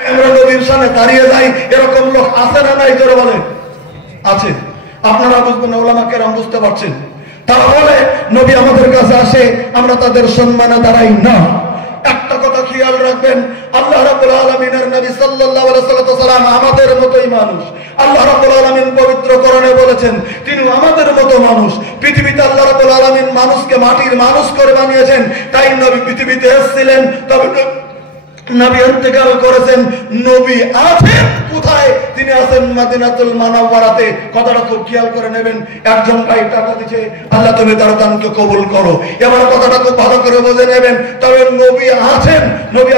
আমরা নবীর সামনে দাঁড়িয়ে যাই, এরকম লোক আছে না নাই? জোরে বলেন আছে। আপনারা বুঝবেন, ওলামা কেরাম বুঝতে পারছেন। তারা বলে নবী আমাদের কাছে আসে, আমরা তাদের সম্মানে দাঁড়াই না। একটা কথা খেয়াল রাখবেন, আল্লাহ রাব্বুল আলামিনের নবী সাল্লাল্লাহু আলাইহি ওয়াসাল্লাম আমাদের মতোই মানুষ। আল্লাহ রাব্বুল আলামিন পবিত্র কোরআনে বলেছেন তিনি আমাদের মতো মানুষ। পৃথিবীতে আল্লাহ রাব্বুল আলামিন মানুষকে মাটির মানুষ করে বানিয়েছেন, তাই নবী পৃথিবীতে এসেছিলেন, তবে নবী ইন্তেকাল করেছেন। নবী আছেন কোথায়? তিনি আছেন মদিনাতুল মুনাওয়ারাতে। কথাটা খুব খেয়াল করে নেবেন। একজন ভাই টাকা দিচ্ছে, আল্লাহ তুমি তার দানকে কবুল করো। এবার কথাটা খুব ভালো করে বুঝে নেবেন। তবে নবী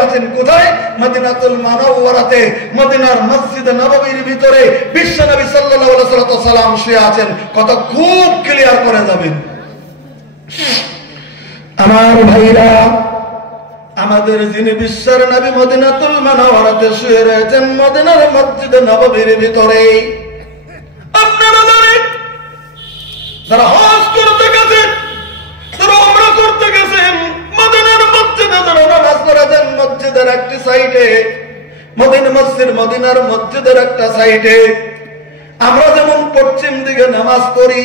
আছেন কোথায়? মদিনাতুল মুনাওয়ারাতে, মদিনার মসজিদে নববীর ভিতরে বিশ্ব নবী সাল্লাল্লাহু আলাইহি ওয়াসাল্লাম শুয়ে আছেন। কথা খুব ক্লিয়ার করে যাবেন আমার ভাইরা। আমাদের যিনি বিশ্বের নবী মদিনাতুল মুনাওয়ারাতে শুয়ে রয়েছেন, মদিনার মসজিদে নববীর ভিতরে। আপনারা জানেন, যারা হজ করতে গেছেন, যারা উমরা করতে গেছেন, মদিনার মসজিদে যারা নামাজ পড়েছেন, মসজিদের একটি সাইডে মদিনার মসজিদের একটা সাইডে আমরা যেমন পশ্চিম দিকে নামাজ পড়ি,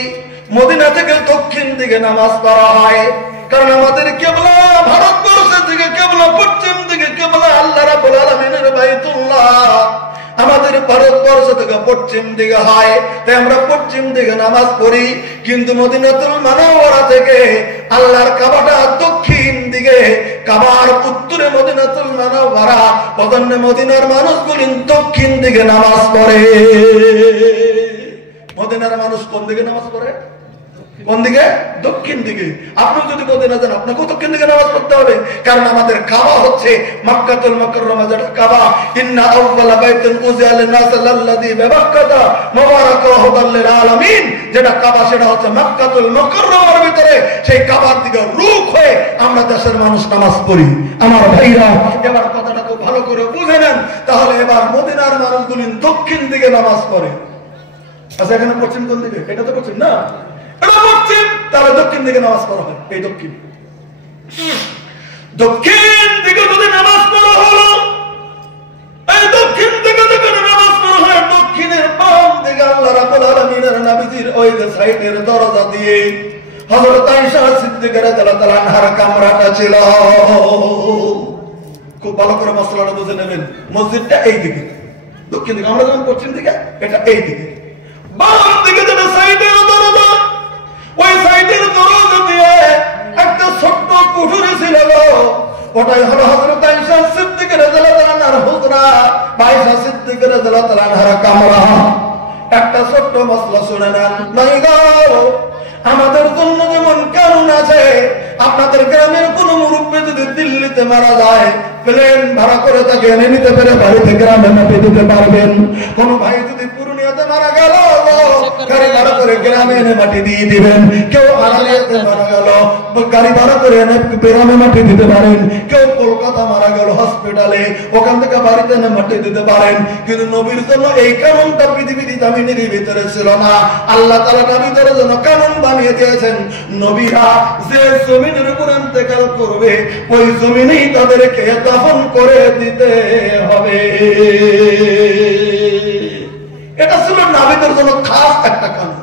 মদিনা থেকে দক্ষিণ দিকে নামাজ পড়া হয়। কারণ আমাদের কিবলা ভারতবর্ষের দিকে কিবলা, পশ্চিম দিকে কিবলা আল্লাহ রাব্বুল আলামিনের বাইতুল্লাহ। আমাদের ভারতবর্ষ থেকে পশ্চিম দিকে হয়, তাই আমরা পশ্চিম দিকে নামাজ পড়ি। কিন্তু মদিনাতুল মুনাওয়ারা থেকে আল্লাহর কাবাটা দক্ষিণ দিকে, কাবার উত্তরে মদিনাতুল মুনাওয়ারা। পদন্য মদিনার মানুষগুলি দক্ষিণ দিকে নামাজ পড়ে। মদিনার মানুষ কোন দিকে নামাজ পড়ে? কোন দিকে? দক্ষিণ দিকে। আপনি যদি মদিনা যান, আপনাকেও দক্ষিণ দিকে নামাজ পড়তে হবে। কারণ আমাদের কাবা হচ্ছে মক্কাতুল মুকাররমা, যেটা কাবা। ইন্না আউওয়ালা বাইতিন উযিয়া লিন-নাস লাল্লাযী বিবাক্কাতা মুবারাকান হুদাল লিল আলামিন, যেটা কাবা, সেটা হচ্ছে মক্কাতুল মুকাররমার ভিতরে। সেই কাবার দিকে রুখ হয়ে আমরা দেশের মানুষ নামাজ পড়ি আমার ভাইরা। এবার কথাটা খুব ভালো করে বুঝে নেন। তাহলে এবার মদিনার মানুষগুলি দক্ষিণ দিকে নামাজ পড়ে। আচ্ছা, এখানে পশ্চিম কোন দিকে? এটা তো পশ্চিম না, তাহলে দক্ষিণ দিকে নামাজ পড়া হয়। এই দক্ষিণ দিকে যদি নামাজ পড়া হলো, এই দক্ষিণ দিকে যখন নামাজ পড়া হয়, দক্ষিণের বাম দিকে আল্লাহ রাব্বুল আলামিনের নবীজির ওই যে সাইডের দরজা দিয়ে হযরত আয়েশা সিদ্দিকা রাদিয়াল্লাহু তাআলা আনহার কামরাটা ছিল। খুব ভালো করে মসলাটা বুঝে নেবেন। মসজিদটা এই দিকে, দক্ষিণ দিকে। আমরা যখন পশ্চিম দিকে, এটা এই দিকে। বাম দিকে যেটা সাইডের দরজা, ওই সাইডের দরজা দিয়ে একটা ছোট্ট কুঠুরি ছিল, ওটাই হলো হযরত আয়েশা সিদ্দিকা রাদিয়াল্লাহু তাআলা আনহার হুজরা, আয়েশা সিদ্দিকা রাদিয়াল্লাহু তাআলা আনহার কামরা। একটা ছোট্ট মাসলা শুনে নেন ভাই গো। আমাদের জন্য যেমন কারণ আছে, আপনাদের গ্রামের কোন মুরব্বী যদি দিল্লিতে মারা যায়, প্লেন ভাড়া করে তাকে এনে নিতে পারে, বাড়িতে গ্রামে মাটি দিতে পারবেন। কোন ভাই যদি পুরুলিয়াতে মারা গেল, গাড়ি ভাড়া করে গ্রামে এনে মাটি দিয়ে দিবেন। কেউ আড়ালিয়াতে মারা গেল, গাড়ি ভাড়া করে এনে গ্রামে মাটি দিতে পারেন। কেউ কলকাতা মারা গেল হসপিটালে, ওখান থেকে বাড়িতে এনে মাটি দিতে পারেন। কিন্তু নবীর জন্য এই কানুনটা পৃথিবীর জামিনের ভিতরে ছিল না। আল্লাহ তাআলা নবীদের জন্য কানুন বানিয়ে দিয়েছেন, নবীরা যে জমিনের উপর ইন্তেকাল করবে, ওই জমিনেই তাদেরকে দাফন করে দিতে হবে। এটা ছিল নবীদের জন্য খাস একটা কানুন।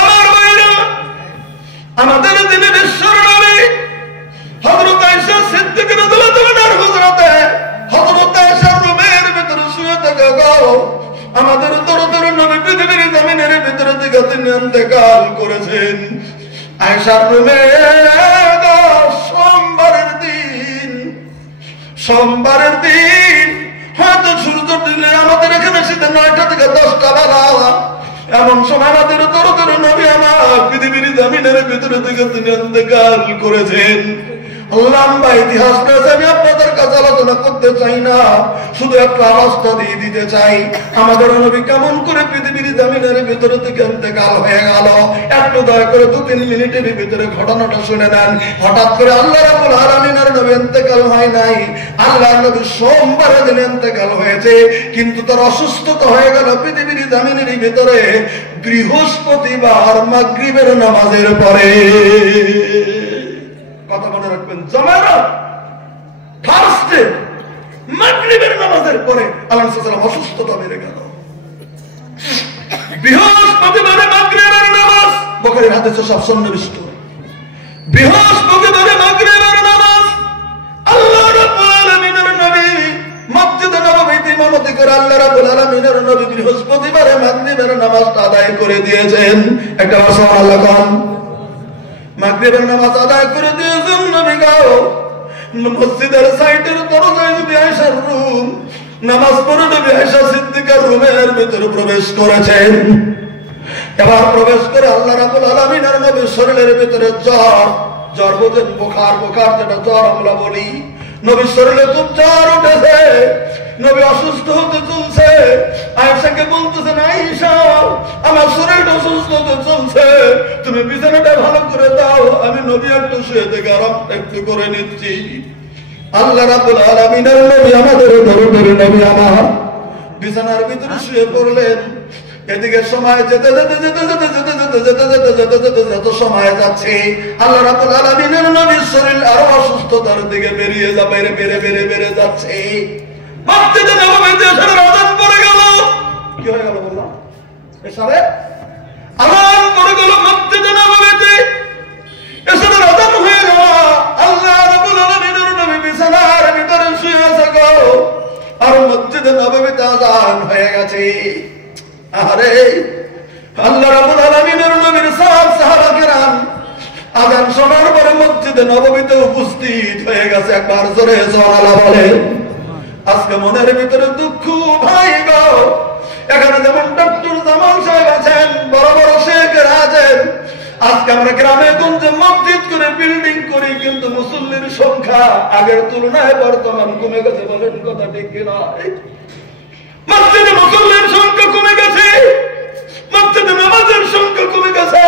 আমার ভাইরা, আমাদের দিনে বিশ্বের নবী হযরত আয়েশা সিদ্দিকা রাদিয়াল্লাহু তাআলা আনহার হুজরাতে হযরত আয়েশার রুমের ভিতরে শুয়ে থেকে গো, আমাদের দরদের নবী পৃথিবীর জমিনের ভিতরে থেকে তিনি ইন্তেকাল করেছেন। আয়েশার রুমে সোমবারের দিন হয়তো সূর্য দিলে আমাদের এখানে শীতে 9টা থেকে 10টা বেলা, এমন সময় আমাদের দরদের নবী আমার পৃথিবীর জমিনের ভিতরে থেকে তিনি ইন্তেকাল করেছেন। লম্বা ইতিহাস রয়েছে, আমি আপনাদের কাছে আলোচনা করতে চাই না, শুধু একটা অবস্থা দিয়ে দিতে চাই আমাদের নবী কেমন করে পৃথিবীর জমিনের ভিতরে থেকে ইন্তেকাল হয়ে গেল। একটু দয়া করে 2-3 মিনিটের ভিতরে ঘটনাটা শুনে নেন। হঠাৎ করে আল্লাহ রাব্বুল আলামিনের নবী ইন্তেকাল হয় নাই। আল্লাহর নবী সোমবারের দিন ইন্তেকাল হয়েছে, কিন্তু তার অসুস্থতা হয়ে গেল পৃথিবীর জমিনের ভিতরে বৃহস্পতিবার মাগরিবের নামাজের পরে। কথা মনে রাখবেন, জমায়ের ফার্স্টে মাগরিবের নামাজের পরে আল্লাহ রাসূল সাল্লাল্লাহু আলাইহি ওয়াসাল্লাম অসুস্থতা বেড়ে গেল। বৃহস্পতিবারে মাগরিবের নামাজ, বুখারীর হাদিসে সব সন্নিবিষ্ট। বৃহস্পতিবারে মাগরিবের নামাজ আল্লাহ রাব্বুল আলামিনের নবী মসজিদে নববীতে ইমামতি করে আল্লাহ রাব্বুল আলামিনের নবী বৃহস্পতিবারে মাগরিবের নামাজটা আদায় করে দিয়েছেন। একটা সুবহানাল্লাহ কোন। মাগরিবের নামাজ আদায় করে দিয়েছেন নবী গাও। মসজিদের সাইডের দরজায় নবী আয়েশার রুম, নামাজ পড়ে নবী আয়েশা সিদ্দিকার রুমের ভিতরে প্রবেশ করেছেন। এবার প্রবেশ করে আল্লাহ রাব্বুল আলামিনের নবীর শরীরের ভিতরে জ্বর বোঝেন, বোখার যেটা জ্বর আমরা বলি, নবীর শরীরে খুব জ্বর উঠেছে, নবী অসুস্থ হতে চলছে। আয়েশাকে বলতেছেন, আয়েশা আমার শরীরটা অসুস্থ হতে চলছে, তুমি বিছানাটা ভালো করে দাও, আমি নবী একটু শুয়ে থেকে আরাম একটু করে নিচ্ছি। আল্লাহ রাব্বুল আলামিনের নবী আমাদের দরবারে নবী আমার বিছানার ভিতরে শুয়ে পড়লেন। এদিকে সময় যেতে যেতে যেতে যেতে যেতে যেতে যেতে যেতে যেতে যেতে যত সময় যাচ্ছে আল্লাহ রাব্বুল আলামিনের নবীর শরীর আরো অসুস্থতার দিকে বেড়ে যাচ্ছে। মসজিদে নববীতে এশারের আযান পড়ে গেল। কি হয়ে গেল বললাম? এশারে আযান পড়ে গেল মসজিদে নববীতে, এশারের আযান হয়ে গেল। আল্লাহ রাব্বুল আলামিনের নবী বিছানার ভিতরে শুয়ে আছে গো, আর মসজিদে নববীতে আযান হয়ে গেছে। আরে আল্লাহ রাব্বুল আলামিনের নবীর সাহাবা কেরাম আযান শোনার পরে মসজিদে নববীতে উপস্থিত হয়ে গেছে। একবার জোরে সুবহানাল্লাহ বলে। আজকে মনের ভিতরে দুঃখ ভাই গো, এখানে যেমন ডক্টর জামাল সাহেব আছেন, বড় বড় শেখের আছেন, আজকে আমরা গ্রামে গঞ্জে মসজিদ করে বিল্ডিং করি, কিন্তু মুসল্লির সংখ্যা আগের তুলনায় বর্তমান কমে গেছে। বলেন কথা ঠিক কিনা? মসজিদে মুসল্লির সংখ্যা কমে গেছে, মসজিদে নামাজের সংখ্যা কমে গেছে।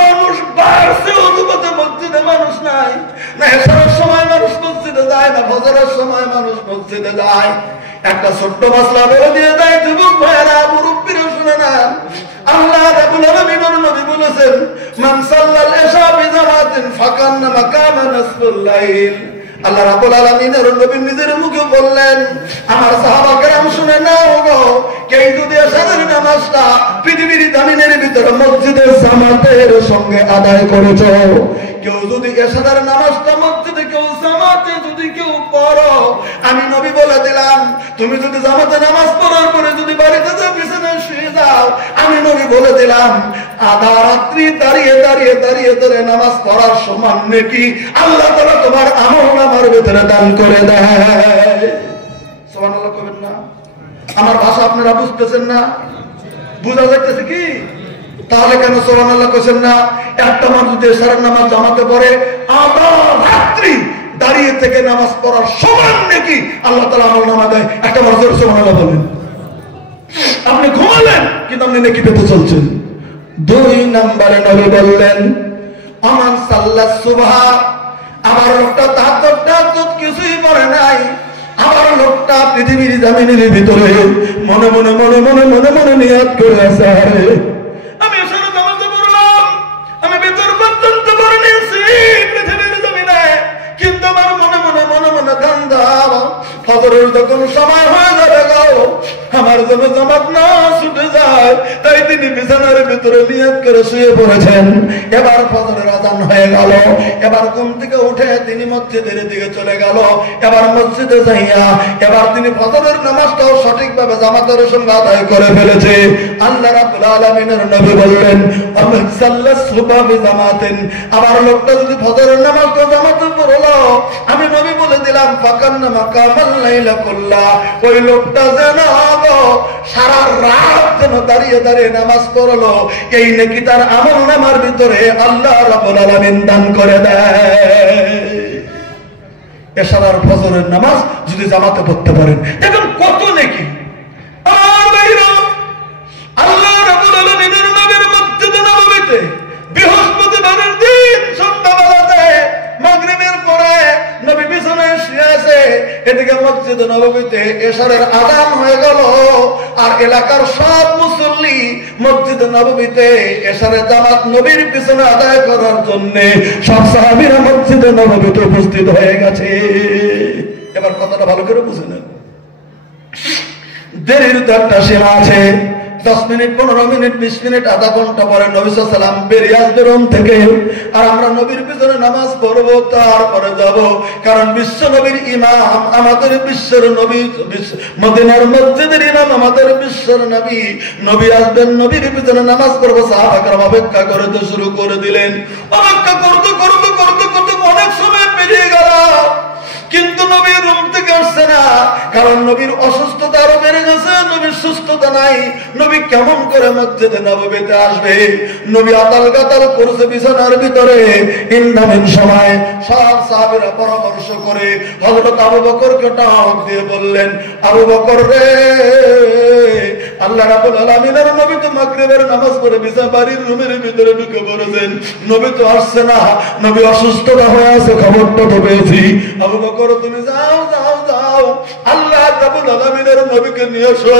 মানুষ বাড়ছে অনুপাতে মসজিদে মানুষ নাই। না এশারের সময় মানুষ মসজিদে যায়, না ফজরের সময় মানুষ মসজিদে যায়। একটা ছোট্ট মাসলা বলে দিয়ে যায়, যুবক ভাইয়েরা মুরব্বিরা শুনে না। আল্লাহ রাব্বুল আলামিনের নবী বলেছেন, মান সাল্লাল ইশা বিজামাতিন ফাকান্নামা কানা নাসফুল লাইল। আল্লাহ রাব্বুল আলামিনের নবী নিজের মুখে বললেন, আমার সাহাবা কেরাম শুনে নাও গো, কেউ যদি এশারের নামাজটা পৃথিবীর জামিনের ভিতরে মসজিদের জামাতের সঙ্গে আদায় করেছো, কেউ যদি এশারের নামাজটা মসজিদে কেউ জামাতে যদি কেউ পড়ো, আমি নবী বলে দিলাম, তুমি যদি জামাতে নামাজ পড়ার পরে যদি বাড়িতে যা বিছানায় শুয়ে যাও, আমি নবী বলে দিলাম আধা রাত্রি দাঁড়িয়ে দাঁড়িয়ে দাঁড়িয়ে দাঁড়িয়ে নামাজ পড়ার সমান নাকি আল্লাহ তাআলা তোমার আমলনামার ভিতরে দান করে দেয়। সুবহানাল্লাহ কইবেন না? আমার ভাষা আপনারা বুঝতেছেন না? বুঝা যাইতেছে কি? তাহলে কেন সুবহানাল্লাহ কইছেন না? একটা মানুষ যদি এশারের নামাজ জামাতে পড়ে আধা রাত্রি দাঁড়িয়ে থেকে নামাজ পড়ার সমান নাকি আল্লাহ তাআলা আমলনামা দেয়। একটা মানুষ সুবহানাল্লাহ বলেন। আপনি ঘুমালেন কিন্তু আপনি নেকি পেতে চলছেন। দুই নম্বরে নবী বললেন, আমান সাল্লাস সুবহা, আমার লোকটা তাহাজ্জুদ কিছুই পড়ে নাই, আমার লোকটা পৃথিবীর জামিনের ভিতরে মনে মনে মনে মনে মনে মনে নিয়ত করে আছে, আমি এশারের নামাজ পড়লাম, আমি ভিতর পর্যন্ত পড়ে নিয়েছি পৃথিবীর জামিনে, কিন্তু আমার মনে মনে মনে মনে গান দাও, ফজরের যখন সময় হয়ে যাবে গো, আমার জন্য জামাত না ছুটে যায়, তাই তিনি বিছানার ভিতরে নিয়ত করে শুয়ে পড়েছেন। এবার ফজরের আযান হয়ে গেল, এবার ঘুম থেকে উঠে তিনি মসজিদের দিকে চলে গেল। এবার মসজিদে যাইয়া এবার তিনি ফজরের নামাজটাও সঠিকভাবে জামাতের সঙ্গে আদায় করে ফেলেছে। আল্লাহ রাব্বুল আলামিনের নবী বললেন, আমান সাল্লাস সুবহা বিজামাতিন, আমার লোকটা যদি ফজরের নামাজটা জামাতে পড়লো, আমি নবী বলে দিলাম ফাকান্নামা কামাল লাইলা কুল্লা, ওই লোকটা যেন সারা রাত যেন দাঁড়িয়ে দাঁড়িয়ে নামাজ পড়লো, এই নাকি তার আমলনামার ভিতরে আল্লাহ রাব্বুল আলামিন দান করে দেয়। এশার আর ফজরের নামাজ যদি জামাতে পড়তে পারেন, দেখুন কত নেকি। আল্লাহ রাব্বুল আলামিনের নবীর মসজিদে নববীতে বৃহস্পতিবারের দিন সন্ধ্যাবেলাতে মাগরিবের পরে নবী বিছানায় শুয়ে আছে, এদিকে মসজিদে নববীতে এশারের আযান হয়ে গেল, আর এলাকার সব মুসল্লি মসজিদে নববীতে এশারের জামাত নবীর পিছনে আদায় করার জন্য সব সাহাবীরা মসজিদে নববীতে উপস্থিত হয়ে গেছে। এবার কথাটা ভালো করে বুঝে নেন। দেরির তো একটা সীমা আছে। 10 মিনিট, 15 মিনিট, 20 মিনিট, আধা ঘন্টা পরে নবী সাল্লাল্লাহু আলাইহি ওয়াসাল্লাম বেরিয়ে আসবে রুম থেকে, আর আমরা নবীর পিছনে নামাজ পড়বো, তারপরে যাব। কারণ বিশ্ব নবীর ইমাম আমাদের বিশ্বের নবী, মদিনার মসজিদের ইমাম আমাদের বিশ্বের নবী। নবী আসবেন, নবীর পিছনে নামাজ পড়বো। সাহাবা কেরাম অপেক্ষা করতে শুরু করে দিলেন। অপেক্ষা করতে করতে করতে করতে অনেক সময় পেরিয়ে গেল, কিন্তু নবীর রুম থেকে আসছে না। কারণ নবীর অসুস্থতা আরো বেড়ে গেছে, নবীর সুস্থতা নাই। নবী কেমন করে মসজিদে নববীতে আসবে? নবী আতাল গাতাল করছে বিছানার ভিতরে। ইন্দামিন সময় সব সাহাবীরা পরামর্শ করে হযরত আবু বকরকে ডাক দিয়ে বললেন, আবু বকর রে, আল্লাহ রাব্বুল আলামিনের নবী তো মাগরিবের নামাজ পড়ে বিছানা বাড়ির রুমের ভিতরে ঢুকে পড়েছেন, নবী তো আসছে না, নবী অসুস্থতা হয়ে আছে, খবরটা তো পেয়েছি। আবু বকর তুমি যাও যাও যাও, আল্লাহ রাব্বুল আলামিনের নবীকে নিয়ে এসো,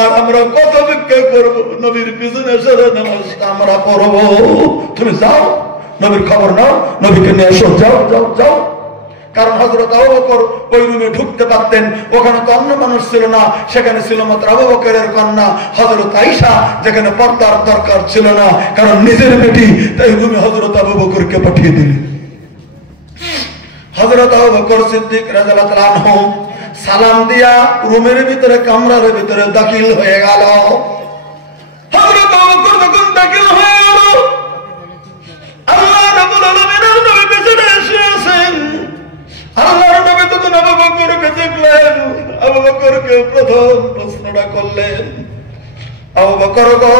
আর আমরা কত ভিক্ষা করব, নবীর পিছনে এসে নামাজটা আমরা পড়বো। তুমি যাও, নবীর খবর নাও, নবীকে নিয়ে এসো, যাও যাও যাও। কারণ হযরত আবু বকর ওই রুমে ঢুকতে পারতেন, ওখানে তো অন্য মানুষ ছিল না, সেখানে ছিল মাত্র আবু বকরের কন্যা হযরত আয়েশা, যেখানে পর্দার দরকার ছিল না, কারণ নিজের বেটি, তাই রুমে হযরত আবু বকরকে পাঠিয়ে দিলেন। হযরত আবু বকর সিদ্দিক রাদিয়াল্লাহু তাআলা আনহু সালাম দিয়া রুমের ভিতরে, কামরার ভিতরে দাখিল হয়ে গেল। হযরত আবু বকর যখন দাখিল হয়ে গেল, আল্লাহ রাব্বুল আলামিনের নবী পেছনে এসে আছেন। আল্লাহর নবী তখন আবু বকরকে দেখলেন। আবু বকরকে প্রথম প্রশ্নটা করলেন, আবু বকর গো,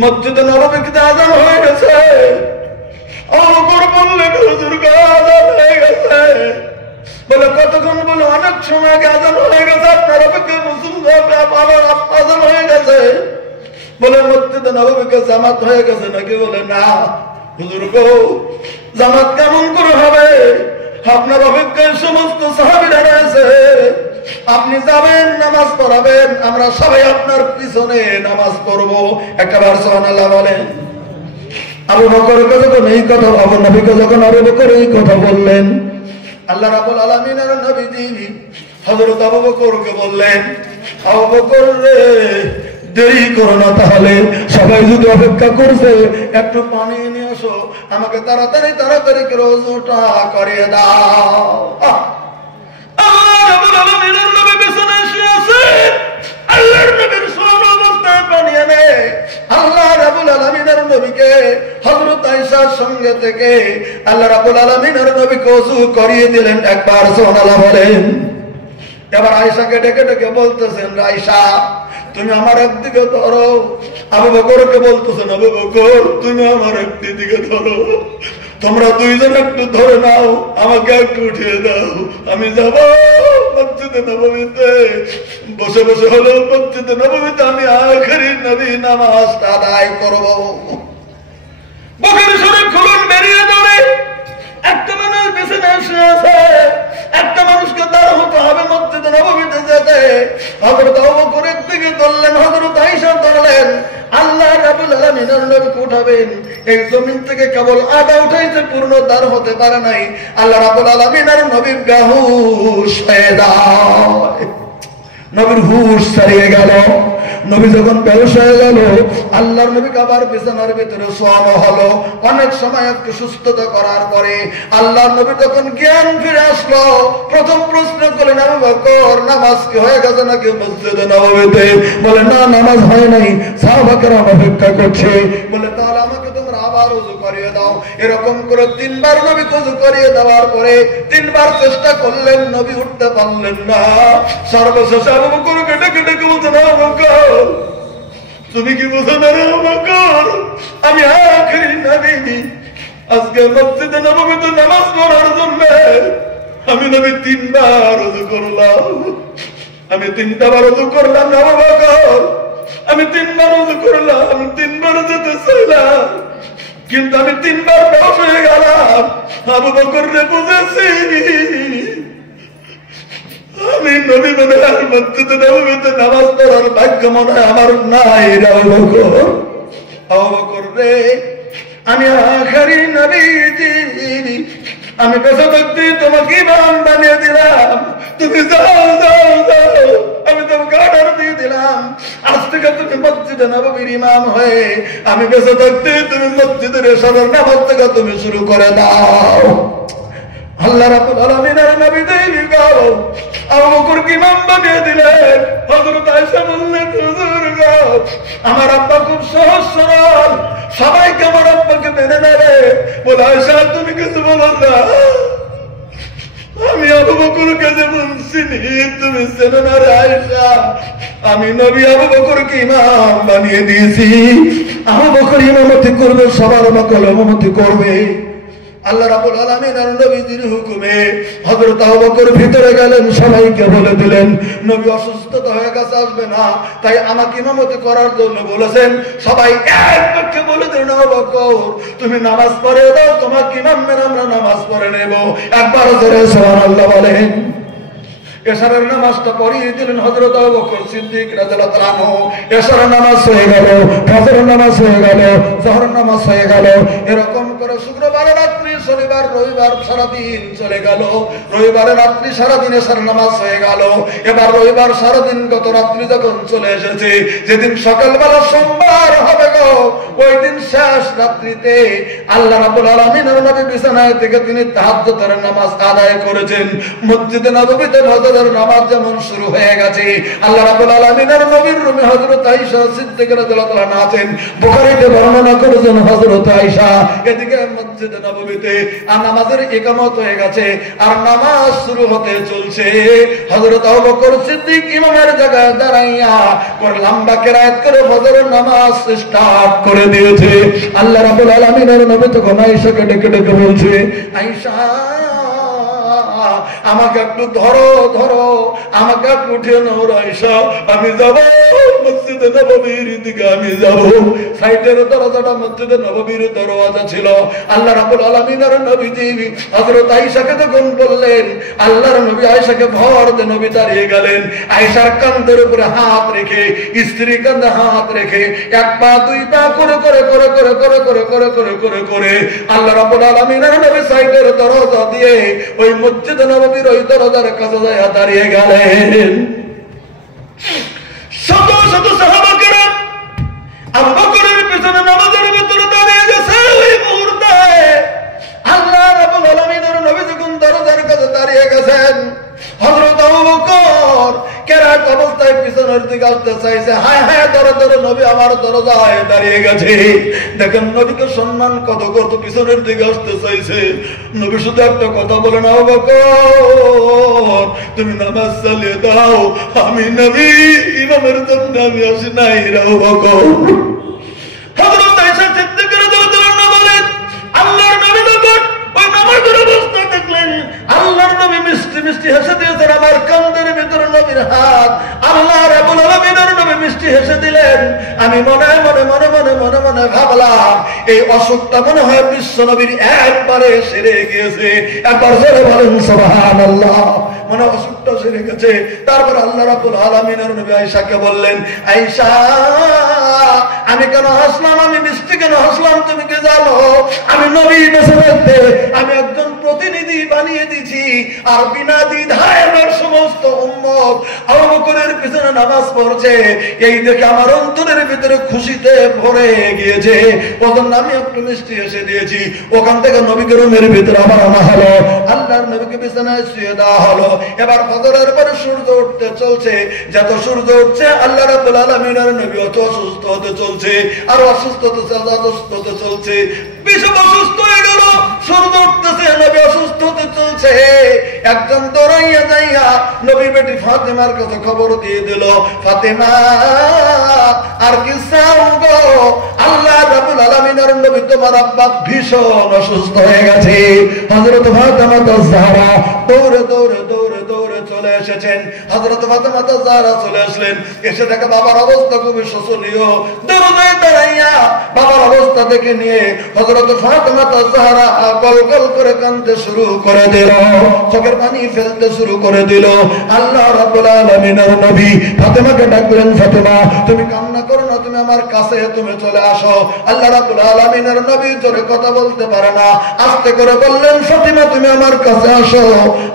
মসজিদে নববীতে আযান হয়ে গেছে। আবু বকর বললেন, হুজুর গো, আযান হয়ে গেছে। বলে কতক্ষণ? বলে অনেক সময় আগে আযান হয়ে গেছে, আপনার অপেক্ষা আযান হয়ে গেছে। বলে মসজিদে নববীতে জামাত হয়ে গেছে নাকি? বলে না হুজুর গো, জামাত কেমন করে হবে? আপনার অপেক্ষায় সমস্ত সাহাবীরা রয়েছে, আপনি যাবেন, নামাজ পড়াবেন, আমরা সবাই আপনার পিছনে নামাজ পড়বো। একবার সুবহানাল্লাহ বলেন। আবু বকরকে যখন এই কথা, আবু নবীকে যখন আবু বকর এই কথা বললেন, আল্লাহ রাব্বুল আলামিনের নবীজি হযরত আবু বকরকে বললেন, আবু বকর রে, দেরি করো না, তাহলে সবাই যদি অপেক্ষা করছে, একটু পানি নিয়ে আসো, আমাকে তাড়াতাড়ি তাড়াতাড়ি করে ওযুটা করিয়ে দাও। আল্লাহ রাব্বুল আলামিনের নবী পেছনে এসে আছে, আল্লাহর নবীর সোনা অবস্থায় পানি এনে আল্লাহ রাব্বুল আলামিনের নবীকে হযরত আয়েশার সঙ্গে থেকে আল্লাহ রাব্বুল আলামিনের নবীকে ওযু করিয়ে দিলেন। একবার সুবহানাল্লাহ বলেন। এবার আয়েশাকে ডেকে ডেকে বলতেছেন, আয়েশা তুমি আমার একদিকে ধরো। আবু বকরকে বলতেছেন, আবু বকর তুমি আমার একদিকে ধরো, তোমরা দুইজন একটু ধরে নাও, আমাকে একটু উঠিয়ে দাও, আমি যাব মসজিদে নববীতে। বসে বসে হলো মসজিদে নববীতে আমি আখেরি নবী নামাজটা আদায় করব। বুখারী শরীফ খুলুন, বেরিয়ে যাবে। একটা মানুষ বিছানায় শুয়ে আছে, একটা মানুষকে দাঁড় হতে হবে মসজিদে নববীতে যেতে। হযরত আবু বকর একদিকে ধরলেন, হযরত আয়েশা ধরলেন। আল্লাহ রাব্বুল আলামিনের নবীকে উঠাবেন, এই জমিন থেকে কেবল আধা উঠাইছে, পূর্ণ দাঁড় হতে পারে নাই। আল্লাহ রাব্বুল আলামিনের নবী বেহুশ হয়ে যায়, নবীর হুশ ছাড়িয়ে গেল। নবী যখন বেহুশ হয়ে গেল, আল্লাহর নবীকে আবার বিছানার ভিতরে শোয়ানো হলো। অনেক সময় একটু সুস্থতা করার পরে আল্লাহর নবী যখন জ্ঞান ফিরে আসলো, প্রথম প্রশ্ন করলেন, আবু বকর নামাজ কি হয়ে গেছে নাকি মসজিদে নববীতে? বলে না, নামাজ হয় নাই, সাহাবাকেরা অপেক্ষা করছে। বলে তাহলে আমাকে তোমরা আবার ওযু করিয়ে দাও। এরকম করে 3 বার নবীকে ওযু করিয়ে দেওয়ার পরে 3 বার চেষ্টা করলেন, নবী উঠতে পারলেন না। সর্বশেষে আবু বকরকে ডেকে ডেকে বলতেন, আবু বকর তুমি কি বুঝো না রে আবু বকর, আমি আখেরি নবী, আজকে মসজিদে নববীতে নামাজ পড়ার জন্য আমি নবী 3 বার ওযু করলাম। আমি 3টা বার ওযু করলাম না আবু বকর, আমি 3 বার ওযু করলাম, 3 বার যেতে চাইলাম, কিন্তু আমি 3 বার বেহুশ হয়ে গেলাম। আবু বকর রে বুঝেছি, আমি নবী মনে হয় মসজিদে নববীতে নামাজ পড়ার ভাগ্য মনে হয় আমার নাই রে আবু বকর। আবু বকর রে, আমি আখেরি নবী, আমি বেঁচে থাকতে তোমাকে ইমাম বানিয়ে দিলাম, তুমি যাও যাও যাও, আমি তোমাকে অর্ডার দিয়ে দিলাম, আজ থেকে তুমি মসজিদে নববীর ইমাম হয়ে, আমি বেঁচে থাকতে তুমি মসজিদের এশারের নামাজ থেকে তুমি শুরু করে দাও। আল্লাহ রাব্বুল আলামিনের নবী দেবী গাও আবু বকরকে ইমাম বানিয়ে দিলেন। হযরত আয়েশা বললেন, হুজুর গো, আমার আব্বা খুব সহজ সরল, সবাইকে আমার আব্বাকে মেনে নেবে। বলে, আয়েশা তুমি কিছু বলো না, আমি আবু বকরকে যেমন চিনি তুমি চেনো না রে আয়েশা, আমি নবী আবু বকরকে ইমাম বানিয়ে দিয়েছি। আবু বকর ইমামতি করবে, সবার আমাকে ইমামতি করবে। আল্লাহ রাব্বুল আলামিনের নবীর হুকুমে হযরত আবু বকর ভিতরে গেলেন, সবাইকে বলে দিলেন নবী অসুস্থতা হয়ে গেছে, আসবে না, তাই আমাকে ইমামতি করার জন্য বলেছেন। সবাই এক বাক্যে বলে দিলেন, আবু বকর তুমি নামাজ পড়ে দাও, তোমাকে ইমাম মেনে আমরা নামাজ পড়ে নেব। একবার জোরে সুবহানাল্লাহ বলেন। এশারের নামাজটা পড়িয়ে দিলেন হযরত আবু বকর সিদ্দিক রাদিয়াল্লাহু তাআলা আনহু। এশারের নামাজ হয়ে গেল, ফজরের নামাজ হয়ে গেল, যোহরের নামাজ হয়ে গেল। এরকম করে শুক্রবার রাত্রি, শনিবার, রবিবার সারাদিন চলে গেল। রবিবারের রাত্রি সারাদিন এশারের নামাজ হয়ে গেল। এবার রবিবার সারাদিন গত রাত্রি যখন চলে এসেছে, যেদিন সকালবেলা সোমবার হবে গো, ওই দিন শেষ রাত্রিতে আল্লাহ রাব্বুল আলামিনের নবী বিছানায় থেকে তিনি তাহাজ্জুদের নামাজ আদায় করেছেন। মসজিদে নববীতে ফজরের নামাজ যেমন শুরু হয়ে গেছে, আল্লাহ রাব্বুল আলামিনের নবীর রুমে হযরত আয়েশা সিদ্দিকা রাদিয়াল্লাহু তাআলা আছেন। বুখারীতে বর্ণনা করেছেন হযরত আয়েশা এদিকে মসজিদে নববীতে আর নামাজের ইকামত হয়ে গেছে, আর নামাজ শুরু হতে চলছে। হযরত আবু বকর সিদ্দিক ইমামের জায়গায় দাঁড়াইয়া কোন লম্বা কিরাত করে ফজরের নামাজ স্টার্ট করে দিয়েছে। আল্লাহ রাব্বুল আলামিনের নবী তখন আয়েশাকে ডেকে ডেকে বলছে, আয়েশা আমাকে একটু ধরো ধরো, আমাকে একটু উঠে নাও আয়েশা, আমি যাব মসজিদে নববীর দিকে, আমি যাব। সাইডের দরজাটা মসজিদে নববীর দরওয়াজা ছিল। আল্লাহ রাব্বুল আলামিনের নবীজি হযরত আয়েশাকে যখন বললেন, আল্লাহর নবী আয়েশাকে ভর দিয়ে নবী দাঁড়িয়ে গেলেন। আয়েশার কাঁধের উপরে হাত রেখে, স্ত্রীর কাঁধে হাত রেখে, এক পা দুই পা করে করে করে করে করে করে করে করে করে করে আল্লাহ রাব্বুল আলামিনের নবী সাইডের দরজা দিয়ে ওই মসজিদে নববীর ওই দরজার কাছে যায় দাঁড়িয়ে গেলেন। শত শত সাহাবা কেরাম আবু বকরের পিছনে নামাজের ভিতরে দাঁড়িয়ে গেছে। ওই মুহূর্তে আল্লাহ রাব্বুল আলামিনের নবী যখন দরজার কাছে দাঁড়িয়ে গেছেন, হযরত আবু বকর কেরাত অবস্থায় পিছনের দিকে আসতে চাইছে। হায় হায়, ধরে ধরে নবী আমার দরজায় দাঁড়িয়ে গেছে। দেখেন নবীকে সম্মান কত কত, পিছনের দিকে আসতে চাইছে। নবী শুধু একটা কথা বলেন, আবু বকর তুমি নামাজ চালিয়ে দাও, আমি নবী ইমামের জন্য আমি আসি নাই রে আবু বকর। হযরত আয়েশা সিদ্দিকা রাদিয়াল্লাহু তাআলা বলেন, আল্লাহর নবী যখন ওই নামাজের অবস্থা দেখলেন, আল্লাহর নবী মিষ্টি মিষ্টি হেসে দিয়েছেন। আমার কাঁধের ভিতরে নবীর হাত, আল্লাহ রাব্বুল আলামিনের নবী মিষ্টি হেসে দিলেন। আমি মনে মনে মনে মনে মনে মনে ভাবলাম, এই অসুখটা মনে হয় বিশ্ব নবীর একবারে সেরে গিয়েছে। একবার জোরে বলেন সুবহানাল্লাহ। মনে অসুখটা সেরে গেছে। তারপর আল্লাহ রাব্বুল আলামিনের নবী আয়েশাকে বললেন, আয়েশা আমি কেন হাসলাম, আমি মিষ্টি কেন হাসলাম তুমি কি জানো? আমি নবী বেঁচে থাকতে আমি একজন প্রতিনিধি বানিয়ে দিয়েছি, আর বিনা দ্বিধায় আমার সমস্ত উম্মত আবু বকরের পিছনে নামাজ পড়ছে। এই দেখে আমার অন্তরের ভিতরে খুশিতে ভরে গিয়েছে, ওজন্য আমি একটু মিষ্টি এসে দিয়েছি। ওখান থেকে নবীকে রুমের ভিতরে আবার আনা হলো, আল্লাহর নবীকে বিছানায় শুয়ে দেওয়া হলো। এবার ফজরের পরে সূর্য উঠতে চলছে। যত সূর্য উঠছে আল্লাহ রাব্বুল আলামিনের নবী অত অসুস্থ হতে চলছে, আর অসুস্থ হতে চলছে। বিশপ অসুস্থ হয়ে গেল, সূর্য উঠতেছে, নবী অসুস্থ হতে চলছে। একজন দৌড়াইয়া যাইয়া নবীর বেটি ফাতেমার কাছে খবর দিয়ে দিল, ফাতেমা আর কি চাও গো, আল্লাহ রাব্বুল আলামিনের নবী তোমার আব্বা ভীষণ অসুস্থ হয়ে গেছে। হযরত ফাতেমা তাজ-জাহরা দৌড়ে দৌড়ে দৌড়ে দৌড়ে চলে এসেছেন। হযরত ফাতেমা যাহরা চলে আসলেন, এসে দেখে বাবার অবস্থা খুবই শোচনীয়। দরজায় দাঁড়াইয়া বাবার অবস্থা দেখে নিয়ে হযরত ফাতেমা যাহরা গলগল করে কাঁদতে শুরু করে দিল, চোখের পানি ফেলতে শুরু করে দিল। আল্লাহ রাব্বুল আলামিনের নবী ফাতেমাকে ডাকলেন, ফাতেমা তুমি কান্না করো না, তুমি আমার কাছে তুমি চলে আসো। আল্লাহ রাব্বুল আলামিনের নবী জোরে কথা বলতে পারে না, আস্তে করে বললেন, ফাতেমা তুমি আমার কাছে আসো।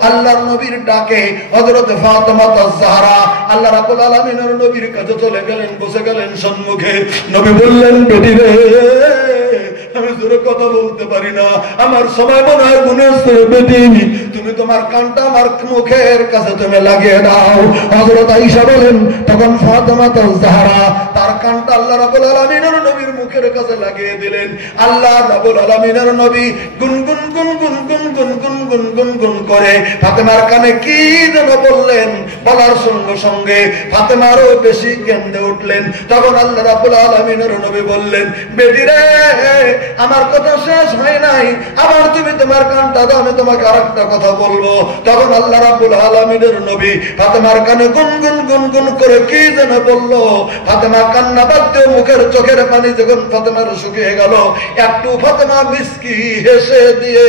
আল্লাহর নবীর ডাকে হযরত ফাতেমা যাহরা আল্লাহ রাব্বুল আলামিনের নবীর কাছে চলে গেলেন, বসে গেলেন সম্মুখে। নবী বললেন, বেটি রে, আমি জোরে কথা বলতে পারি না, আমার সময় মনে হয় গুনেছে। বেটি তুমি তোমার কানটা আমার মুখের কাছে তুমি লাগিয়ে দাও। হযরত আয়েশা বলেন, তখন ফাতেমা যাহরা তার কানটা আল্লাহ রাব্বুল আলামিনের নবীর মুখের কাছে লাগিয়ে দিলেন। আল্লাহ রাব্বুল আলামিনের নবী গুনগুন গুনগুন গুনগুন গুনগুন গুনগুন করে ফাতেমার কানে কি যেন বললেন। বলার সঙ্গে সঙ্গে ফাতেমা আরো বেশি কেঁদে উঠলেন। তখন আল্লাহ রাব্বুল আলামিনের নবী বললেন, বেটি রে, আমার কথা শেষ হয় নাই, আবার তুমি তোমার কানটা দাও, আমি তোমাকে আরেকটা কথা বলবো। তখন আল্লাহ রাব্বুল আলামিনের নবী ফাতেমার কানে গুনগুন গুনগুন করে কি যেন বলল। ফাতেমা কান্না বাদ দিয়ে মুখের চোখের পানি যখন ফাতেমার শুকিয়ে গেল, একটু ফাতেমা মিষ্টি হেসে দিয়ে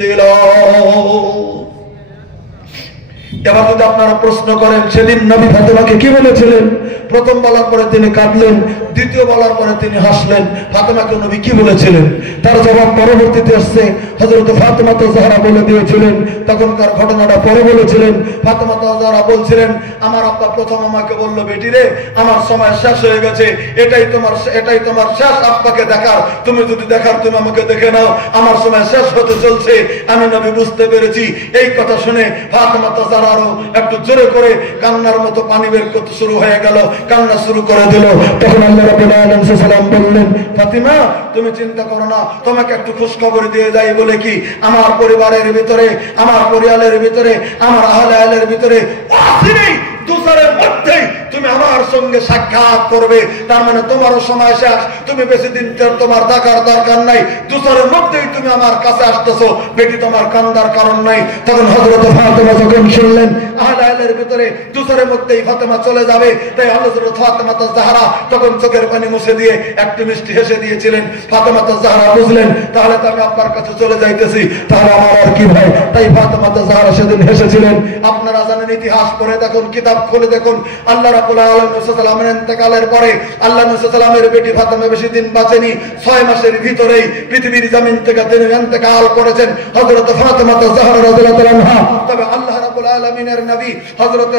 দিল। এবার যদি আপনারা প্রশ্ন করেন, সেদিন নবী ফাতেমাকে কি বলেছিলেন? প্রথম বলার পরে তিনি কাঁদলেন, দ্বিতীয় বলার পরে তিনি হাসলেন। ফাতেমাকে নবী কি বলেছিলেন? তার জবাব পরবর্তীতে আসছে। হযরত ফাতেমা যাহরা বলে দিয়েছিলেন, তখনকার ঘটনাটা পরে বলেছিলেন। ফাতেমা যাহরা বলছিলেন, আমার আব্বা প্রথম আমাকে বলল, বেটি রে, আমার সময় শেষ হয়ে গেছে, এটাই তোমার শেষ আব্বাকে দেখার, তুমি যদি দেখার তুমি আমাকে দেখে নাও, আমার সময় শেষ হতে চলছে। আমি নবী বুঝতে পেরেছি। এই কথা শুনে ফাতেমা যাহরা আরো একটু জোরে করে কান্নার মতো পানি বের করতে শুরু হয়ে গেল, কান্না শুরু করে দিল। তখন আল্লাহ রাব্বুল আলামিন সাল্লাম বললেন, ফাতেমা তুমি চিন্তা করো না, তোমাকে একটু খোঁজ খবর দিয়ে যাই বলে কি আমার পরিবারের ভিতরে, আমার পরিবারের ভিতরে, আমার আহলের ভিতরে অচিরেই দুসারের মধ্যেই তুমি আমার সঙ্গে সাক্ষাৎ করবে। তার মানে তোমারও সময় শেষ, তুমি বেশি দিন তোমার থাকার দরকার নাই, দুসারের মধ্যেই তুমি আমার কাছে আসতেছো, বেটি তোমার কান্দার কারণ নাই। তখন হযরত ফাতেমা যখন শুনলেন আহলের ভিতরে দুসারের মধ্যেই ফাতেমা চলে যাবে, তাই হযরত ফাতেমা যাহরা তখন চোখের পানি মুছে দিয়ে একটু মিষ্টি হেসে দিয়েছিলেন। ফাতেমা যাহরা বুঝলেন, তাহলে তো আমি আব্বার কাছে চলে যাইতেছি, তাহলে আমার আর কি ভয়। তাই ফাতেমা যাহরা সেদিন হেসেছিলেন। আপনারা জানেন, ইতিহাস পড়ে দেখুন, কিতাব খুলে দেখুন, আল্লাহ রাব্বুল আলামিন সাল্লাল্লাহু ইন্তেকালের পরে আল্লাহ নবী সাল্লাল্লাহু বেটি ফাতেমা বেশি দিন বাঁচেনি, 6 মাসের ভিতরেই পৃথিবীর জমিন থেকে তিনি ইন্তেকাল করেছেন, হযরত ফাতেমা যাহরা রাদিয়াল্লাহু আনহা। তবে আল্লাহ রাব্বুল আলামিনের নবী হযরত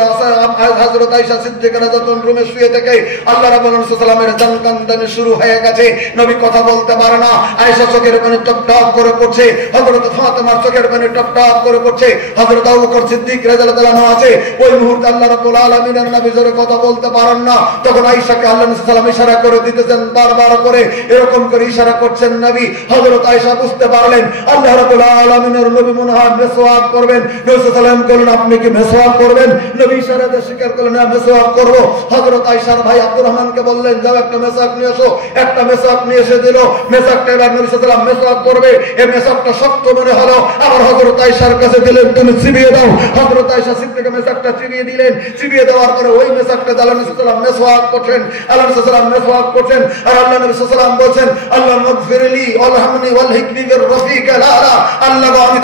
আয়েশা সিদ্দিকা রাদিয়াল্লাহু আনহা রুমে শুয়ে থেকে আল্লাহ রাব্বুল আলামিন সাল্লাল্লাহু আলাইহি ওয়াসাল্লামের জানকান্দানি শুরু হয়ে গেছে। নবী কথা বলতে পারে না, আয়েশা চোখের পানি টপ টপ করে পড়ছে, হযরত ফাতেমার চোখের পানি টপ টপ করে পড়ছে, হযরত আবু বকর সিদ্দিক রাদিয়াল্লাহু আনহু আছে। ওই মুহূর্তে আল্লাহ রাব্বুল আলামিনের নবী জোরে কথা বলতে পারেন না। তখন আয়েশাকে আল্লাহ নবী সাল্লাল্লাহু আলাইহি ইশারা করে দিতেছেন, বারবার করে এরকম করে ইশারা করছেন নবী। হযরত আয়েশা বুঝতে পারলেন আল্লাহ রাব্বুল আলামিনের নবী মনে হয় মেসওয়াক করবেন। নবী সাল্লাল্লাহু আলাইহি ওয়াসাল্লাম বললেন, আপনি কি মেসওয়াক করবেন? নবী ইশারাতে স্বীকার করলেন, না মেসওয়াক করব। হযরত আয়েশার ভাই আব্দুর রহমানকে বললেন, যাও একটা মেসওয়াক নিয়ে এসো। একটা মেসওয়াক নিয়ে এসে দিল। মেসওয়াকটা এবার নবী সাল্লাল্লাহু আলাইহি ওয়াসাল্লাম মেসওয়াক করবে, এই মেসওয়াকটা শক্ত মনে হলো, আবার হযরত আয়েশার কাছে দিলেন, তুমি চিবিয়ে দাও। হযরত আয়েশা সিদ্দিকা মেসওয়াকটা চিবিয়ে দিলেন। চিবিয়ে দেওয়ার পরে ওই মেসওয়াকটা আল্লাহ নবী সাল্লাল্লাহু আলাইহি ওয়াসাল্লাম মেসওয়াক করছেন, আল্লাহ নবী সাল্লাল্লাহু আলাইহি ওয়াসাল্লাম মেসওয়াক করছেন। আর আল্লাহ নবী সাল্লাল্লাহু আলাইহি ওয়াসাল্লাম বলেন, আল্লাহ মাগফিরলি ওয়ালহামনি ওয়ালহিকনি বির রফিক আল আলা। আল্লাহ আমি